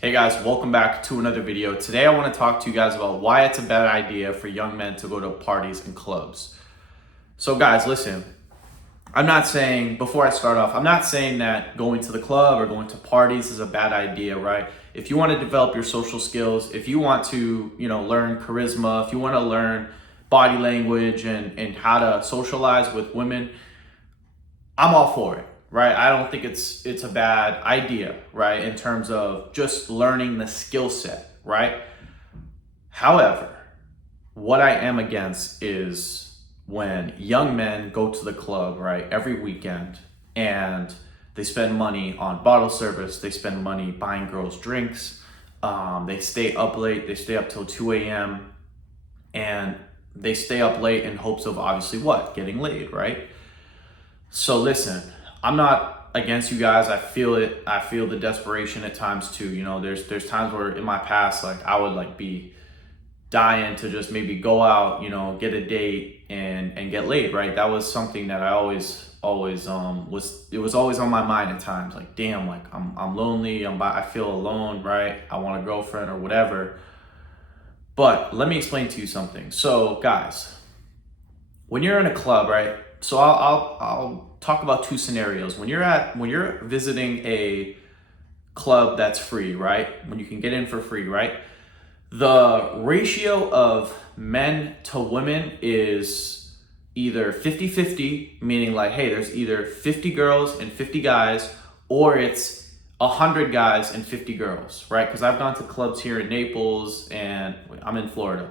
Hey guys, welcome back to another video. Today I want to talk to you guys about why it's a bad idea for young men to go to parties and clubs. So guys, listen, I'm not saying, before I start off, I'm not saying that going to the club or going to parties is a bad idea, right? If you want to develop your social skills, if you want to, learn charisma, if you want to learn body language and how to socialize with women, I'm all for it, right? I don't think it's a bad idea, right? In terms of just learning the skill set, right? However, what I am against is when young men go to the club, right, every weekend and they spend money on bottle service, they spend money buying girls drinks, they stay up late, they stay up till 2 a.m. and they stay up late in hopes of obviously what? Getting laid, right? So listen, I'm not against you guys. I feel it. I feel the desperation at times too. There's times where in my past, like I would like be dying to just maybe go out, get a date and get laid, right? That was something that I always it was always on my mind at times. Like, damn, like I'm lonely. I feel alone, right? I want a girlfriend or whatever. But let me explain to you something. So guys, when you're in a club, right? So I'll talk about two scenarios. When you're visiting a club that's free, right? When you can get in for free, right? The ratio of men to women is either 50-50, meaning like, hey, there's either 50 girls and 50 guys, or it's 100 guys and 50 girls, right? Because I've gone to clubs here in Naples and I'm in Florida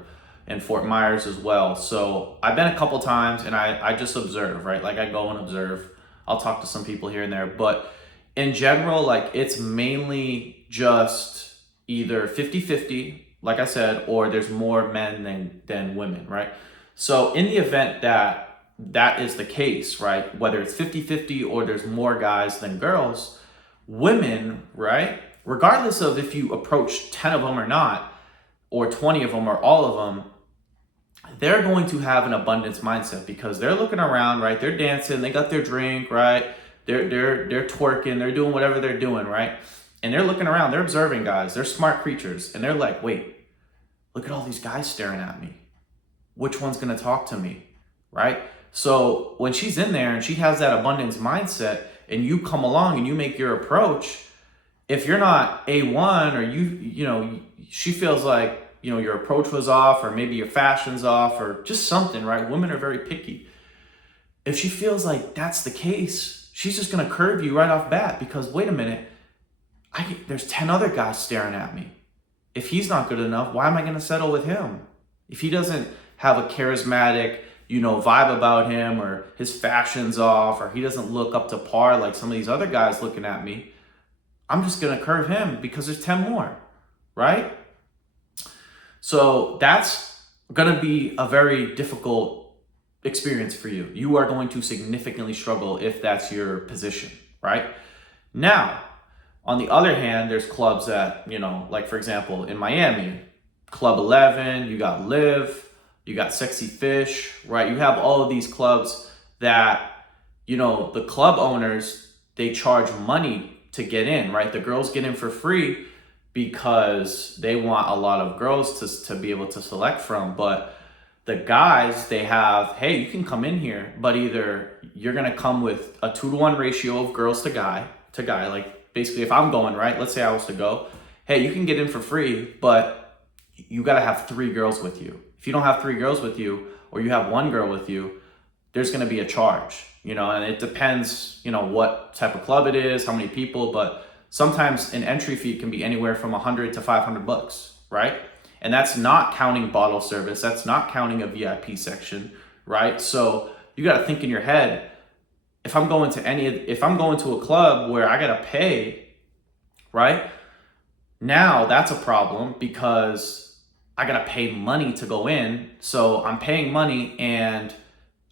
and Fort Myers as well. So I've been a couple times and I just observe, right? Like I go and observe. I'll talk to some people here and there, but in general, like it's mainly just either 50-50, like I said, or there's more men than women, right? So in the event that is the case, right? Whether it's 50-50 or there's more guys than girls, women, right? Regardless of if you approach 10 of them or not, or 20 of them or all of them, they're going to have an abundance mindset because they're looking around, right? They're dancing, they got their drink, right? They're twerking, they're doing whatever they're doing, right? And they're looking around, they're observing guys, they're smart creatures, and they're like, wait, look at all these guys staring at me. Which one's gonna talk to me, right? So when she's in there and she has that abundance mindset and you come along and you make your approach, if you're not A1 or she feels like, your approach was off or maybe your fashion's off or just something, right? Women are very picky. If she feels like that's the case, she's just gonna curve you right off bat because wait a minute, there's 10 other guys staring at me. If he's not good enough, why am I gonna settle with him? If he doesn't have a charismatic, vibe about him or his fashion's off or he doesn't look up to par like some of these other guys looking at me, I'm just gonna curve him because there's 10 more, right? So that's gonna be a very difficult experience for you. You are going to significantly struggle if that's your position, right? Now, on the other hand, there's clubs that, like for example, in Miami, Club 11, you got Live, you got Sexy Fish, right? You have all of these clubs that, the club owners, they charge money to get in, right? The girls get in for free because they want a lot of girls to be able to select from. But the guys, they have, hey, you can come in here, but either you're gonna come with a 2-to-1 ratio of girls to guy. Like basically if I'm going, right, let's say I was to go, hey, you can get in for free, but you gotta have 3 girls with you. If you don't have 3 girls with you, or you have 1 girl with you, there's gonna be a charge, and it depends, what type of club it is, how many people, but sometimes an entry fee can be anywhere from $100 to $500, right? And that's not counting bottle service. That's not counting a VIP section, right? So you got to think in your head, if I'm going to a club where I got to pay, right? Now that's a problem because I got to pay money to go in. So I'm paying money and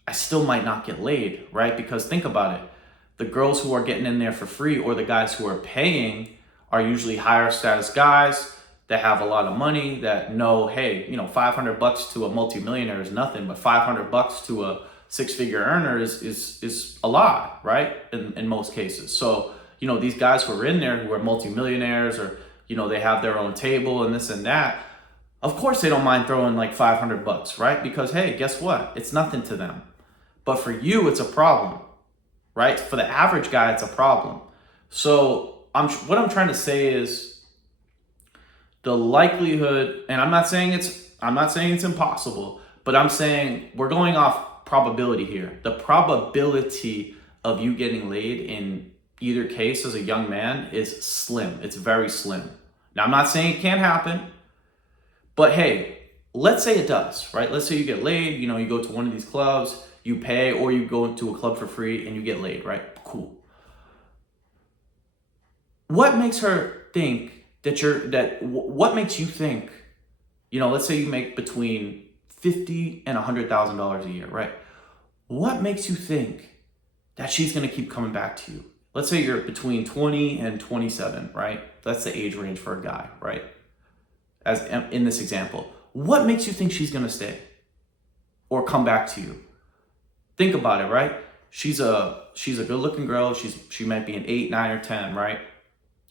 I still might not get laid, right? Because think about it. The girls who are getting in there for free or the guys who are paying are usually higher status guys that have a lot of money that know, hey, $500 to a multimillionaire is nothing, but $500 to a 6-figure earner is a lot, right? In most cases. So, these guys who are in there who are multimillionaires or they have their own table and this and that. Of course they don't mind throwing like $500, right? Because hey, guess what? It's nothing to them. But for you, it's a problem, right? For the average guy, it's a problem. So what I'm trying to say is the likelihood, and I'm not saying it's impossible, but I'm saying we're going off probability here. The probability of you getting laid in either case as a young man is slim. It's very slim. Now, I'm not saying it can't happen, but hey, let's say it does, right? Let's say you get laid, you go to one of these clubs, you pay, or you go into a club for free and you get laid, right? Cool. What makes her think what makes you think, let's say you make between $50,000 and $100,000 a year, right? What makes you think that she's going to keep coming back to you? Let's say you're between 20 and 27, right? That's the age range for a guy, right? As in this example, what makes you think she's going to stay or come back to you? Think about it, right? She's a good-looking girl. She might be an 8, 9, or 10, right?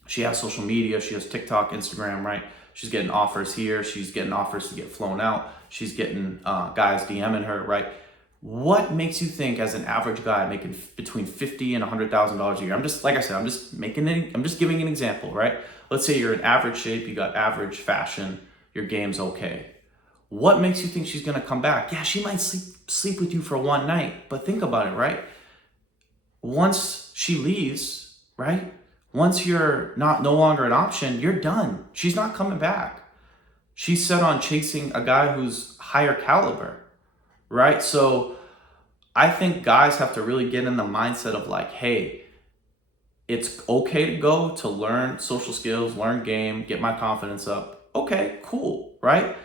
She has social media. She has TikTok, Instagram, right? She's getting offers here. She's getting offers to get flown out. She's getting guys DMing her, right? What makes you think, as an average guy making between $50,000 and $100,000 a year? I'm just giving an example, right? Let's say you're in average shape, you got average fashion, your game's okay. What makes you think she's gonna come back? Yeah, she might sleep with you for one night, but think about it, right? Once she leaves, right? Once you're no longer an option, you're done. She's not coming back. She's set on chasing a guy who's higher caliber, right? So I think guys have to really get in the mindset of like, hey, it's okay to go to learn social skills, learn game, get my confidence up. Okay, cool, right?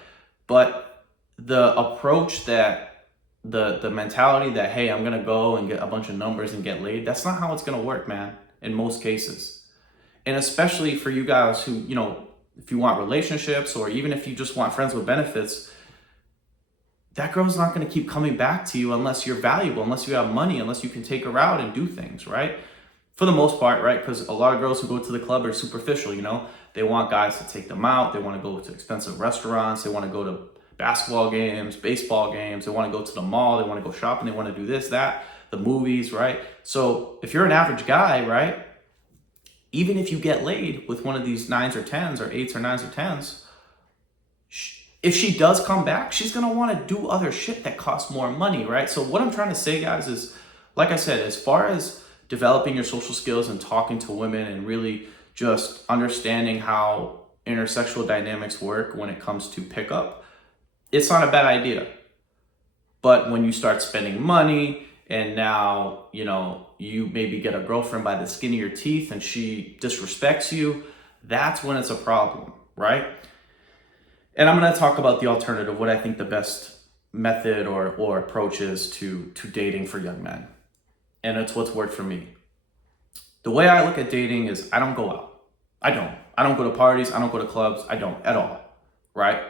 But the approach that the mentality that, hey, I'm gonna go and get a bunch of numbers and get laid, that's not how it's gonna work, man, in most cases. And especially for you guys who, if you want relationships or even if you just want friends with benefits, that girl's not going to keep coming back to you unless you're valuable, unless you have money, unless you can take her out and do things, right? For the most part, right? Because a lot of girls who go to the club are superficial, They want guys to take them out. They want to go to expensive restaurants. They want to go to basketball games, baseball games. They want to go to the mall. They want to go shopping. They want to do this, that, the movies, right? So if you're an average guy, right? Even if you get laid with one of these 9s or 10s or 8s or 9s or 10s, if she does come back, she's going to want to do other shit that costs more money, right? So what I'm trying to say, guys, is, like I said, as far as developing your social skills and talking to women and really just understanding how intersexual dynamics work when it comes to pickup, it's not a bad idea. But when you start spending money and now, you maybe get a girlfriend by the skin of your teeth and she disrespects you, that's when it's a problem, right? And I'm going to talk about the alternative, what I think the best method or approach is to dating for young men. And it's what's worked for me. The way I look at dating is I don't go out. I don't go to parties. I don't go to clubs. I don't at all, right?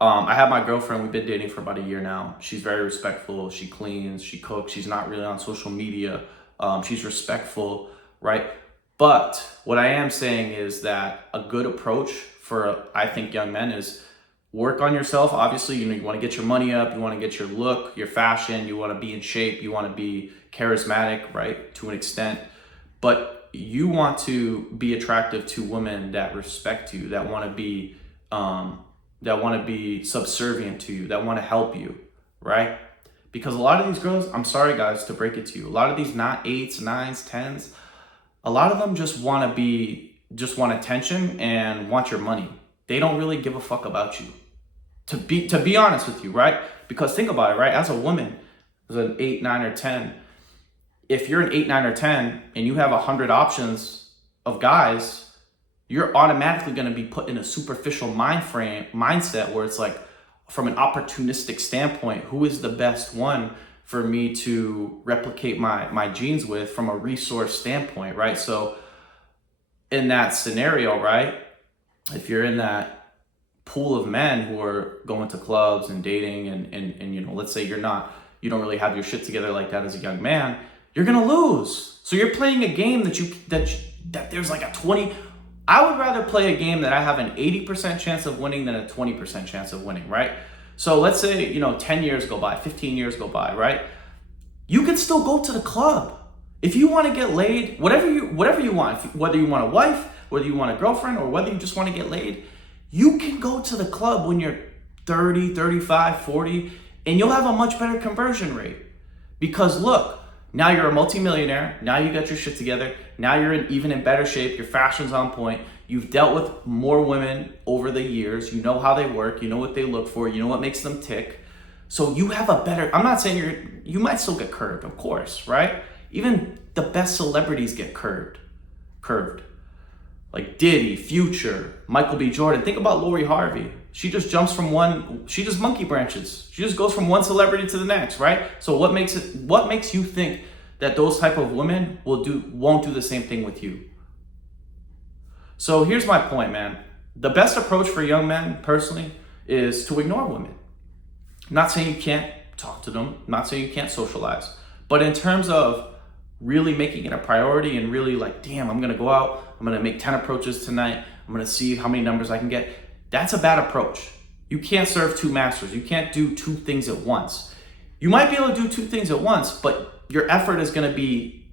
I have my girlfriend. We've been dating for about a year now. She's very respectful. She cleans. She cooks. She's not really on social media. She's respectful, right? But what I am saying is that a good approach for, I think, young men is work on yourself. Obviously, you want to get your money up. You want to get your look, your fashion. You want to be in shape. You want to be charismatic, right? To an extent. But you want to be attractive to women that respect you, that want to be subservient to you, that want to help you, right? Because a lot of these girls, I'm sorry guys to break it to you, a lot of these not 8s, 9s, 10s, a lot of them just want attention and want your money. They don't really give a fuck about you. To be honest with you, right? Because think about it, right? As a woman, as an 8, 9, or 10, if you're an 8, 9, or 10 and you have 100 options of guys, you're automatically going to be put in a superficial mindset where it's like, from an opportunistic standpoint, who is the best one for me to replicate my genes with from a resource standpoint, right? So in that scenario, right, if you're in that pool of men who are going to clubs and dating and let's say you don't really have your shit together like that as a young man, you're going to lose. So you're playing a game that there's like a I would rather play a game that I have an 80% chance of winning than a 20% chance of winning, right? So let's say, 10 years go by, 15 years go by, right? You can still go to the club. If you want to get laid, whatever you want, whether you want a wife, whether you want a girlfriend, or whether you just want to get laid, you can go to the club when you're 30, 35, 40, and you'll have a much better conversion rate. Because look, now you're a multimillionaire, now you got your shit together, now you're even in better shape, your fashion's on point, you've dealt with more women over the years, you know how they work, you know what they look for, you know what makes them tick. So you have a better, I'm not saying you might still get curved, of course, right? Even the best celebrities get curved. Like Diddy, Future, Michael B. Jordan. Think about Lori Harvey. She just monkey branches. She just goes from one celebrity to the next, right? So what makes you think that those type of women won't do the same thing with you? So here's my point, man. The best approach for young men, personally, is to ignore women. I'm not saying you can't talk to them. I'm not saying you can't socialize. But in terms of really making it a priority and really like, damn, I'm going to go out. I'm going to make 10 approaches tonight. I'm going to see how many numbers I can get. That's a bad approach. You can't serve two masters. You can't do two things at once. You might be able to do two things at once, but your effort is going to be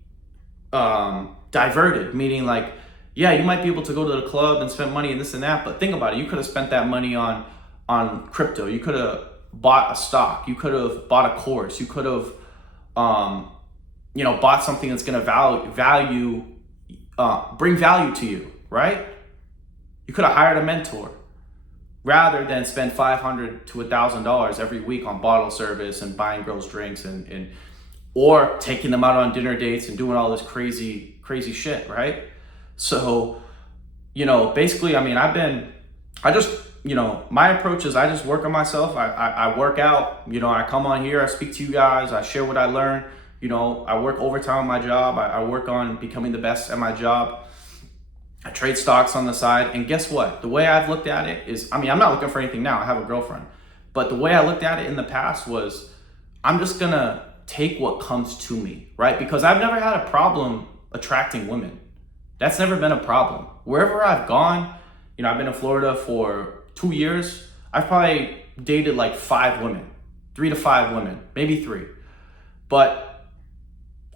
diverted, meaning like, yeah, you might be able to go to the club and spend money and this and that, but think about it. You could have spent that money on crypto. You could have bought a stock. You could have bought a course. You could have, bought something that's going to bring value to you, right? You could have hired a mentor rather than spend $500 to $1,000 every week on bottle service and buying girls drinks or taking them out on dinner dates and doing all this crazy shit, right? So, basically, I mean, my approach is I just work on myself. I work out, I come on here, I speak to you guys, I share what I learn. I work overtime on my job. I work on becoming the best at my job. I trade stocks on the side. And guess what? The way I've looked at it is, I'm not looking for anything now. I have a girlfriend. But the way I looked at it in the past was, I'm just going to take what comes to me, right? Because I've never had a problem attracting women. That's never been a problem. Wherever I've gone, I've been in Florida for 2 years. I've probably dated like 5 women, 3 to 5 women, maybe 3. But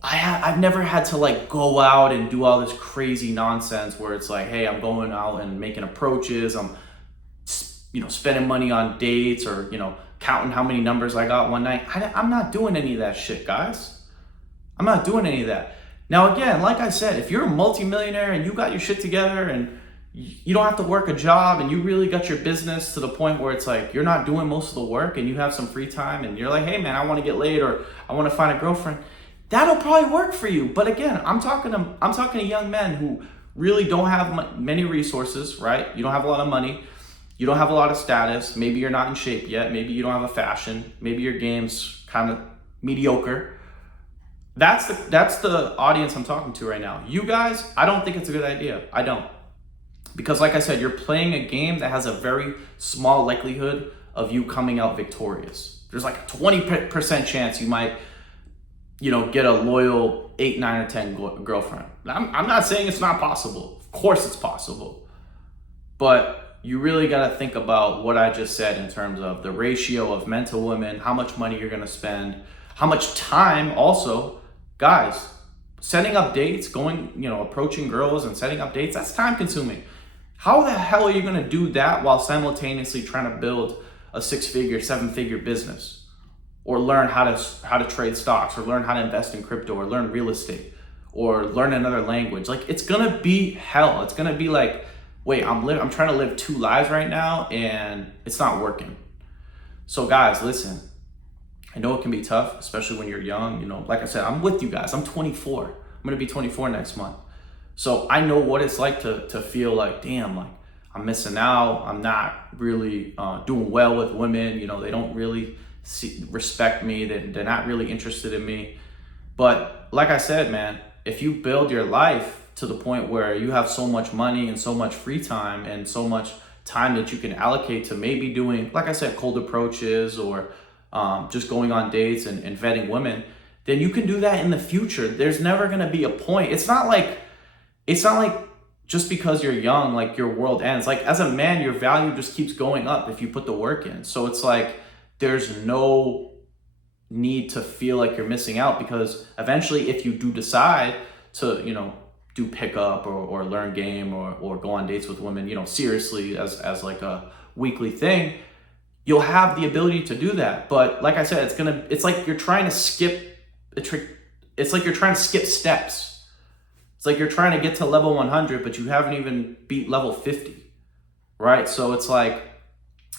I've never had to like go out and do all this crazy nonsense where it's like, hey, I'm going out and making approaches. I'm, spending money on dates or, counting how many numbers I got one night. I'm not doing any of that shit, guys. I'm not doing any of that. Now, again, like I said, if you're a multimillionaire and you got your shit together and you don't have to work a job and you really got your business to the point where it's like you're not doing most of the work and you have some free time and you're like, hey, man, I want to get laid or I want to find a girlfriend. That'll probably work for you. But again, I'm talking to young men who really don't have many resources, right? You don't have a lot of money. You don't have a lot of status. Maybe you're not in shape yet. Maybe you don't have a fashion. Maybe your game's kind of mediocre. That's the audience I'm talking to right now. You guys, I don't think it's a good idea. I don't. Because like I said, you're playing a game that has a very small likelihood of you coming out victorious. There's like a 20% chance you might get a loyal 8, 9, or 10 girlfriend. I'm not saying it's not possible. Of course it's possible. But you really got to think about what I just said in terms of the ratio of men to women, how much money you're going to spend, how much time also. Guys, setting up dates, approaching girls and setting up dates, that's time consuming. How the hell are you going to do that while simultaneously trying to build a 6-figure, 7-figure business? Or learn how to trade stocks, or learn how to invest in crypto, or learn real estate, or learn another language. Like, it's gonna be hell. It's gonna be like, wait, I'm trying to live 2 lives right now, and it's not working. So guys, listen. I know it can be tough, especially when you're young. Like I said, I'm with you guys. I'm 24. I'm gonna be 24 next month. So I know what it's like to feel like, damn, like I'm missing out. I'm not really doing well with women. They don't really respect me, they're not really interested in me. But like I said, man, if you build your life to the point where you have so much money and so much free time and so much time that you can allocate to maybe doing, like I said, cold approaches or just going on dates and vetting women, then you can do that in the future. There's never going to be a point. It's not like just because you're young, like your world ends. Like as a man, your value just keeps going up if you put the work in. So it's like there's no need to feel like you're missing out, because eventually if you do decide to, do pickup or learn game or go on dates with women, seriously as like a weekly thing, you'll have the ability to do that. But like I said, it's like you're trying to skip it's like you're trying to skip steps. It's like you're trying to get to level 100, but you haven't even beat level 50, right? So it's like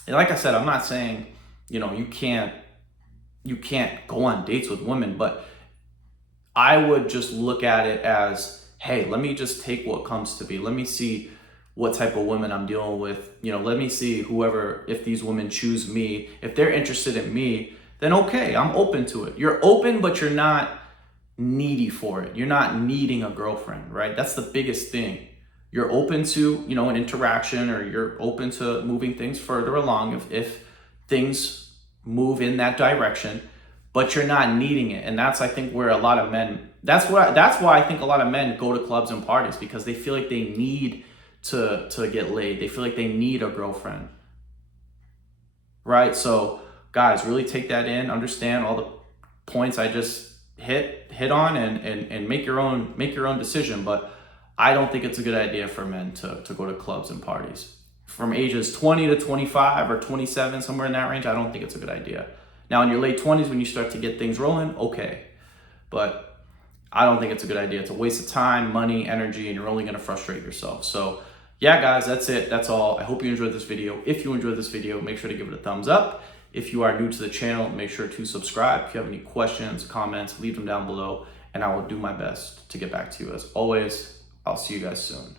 I said, I'm not saying, you can't go on dates with women, but I would just look at it as, hey, let me just take what comes to me. Let me see what type of women I'm dealing with. Let me see if these women choose me, if they're interested in me, then okay, I'm open to it. You're open, but you're not needy for it. You're not needing a girlfriend, right? That's the biggest thing. You're open to, an interaction, or you're open to moving things further along if things move in that direction, but you're not needing it. And that's, I think, where a lot of men, that's why I think a lot of men go to clubs and parties, because they feel like they need to get laid. They feel like they need a girlfriend, right? So guys, really take that in, understand all the points I just hit on, and make your own decision. But I don't think it's a good idea for men to go to clubs and parties from ages 20 to 25 or 27, somewhere in that range. I don't think it's a good idea. Now in your late 20s, when you start to get things rolling, okay, but I don't think it's a good idea. It's a waste of time, money, energy, and you're only going to frustrate yourself. So yeah, guys, that's it. That's all. I hope you enjoyed this video. If you enjoyed this video, make sure to give it a thumbs up. If you are new to the channel, make sure to subscribe. If you have any questions, comments, leave them down below, and I will do my best to get back to you. As always, I'll see you guys soon.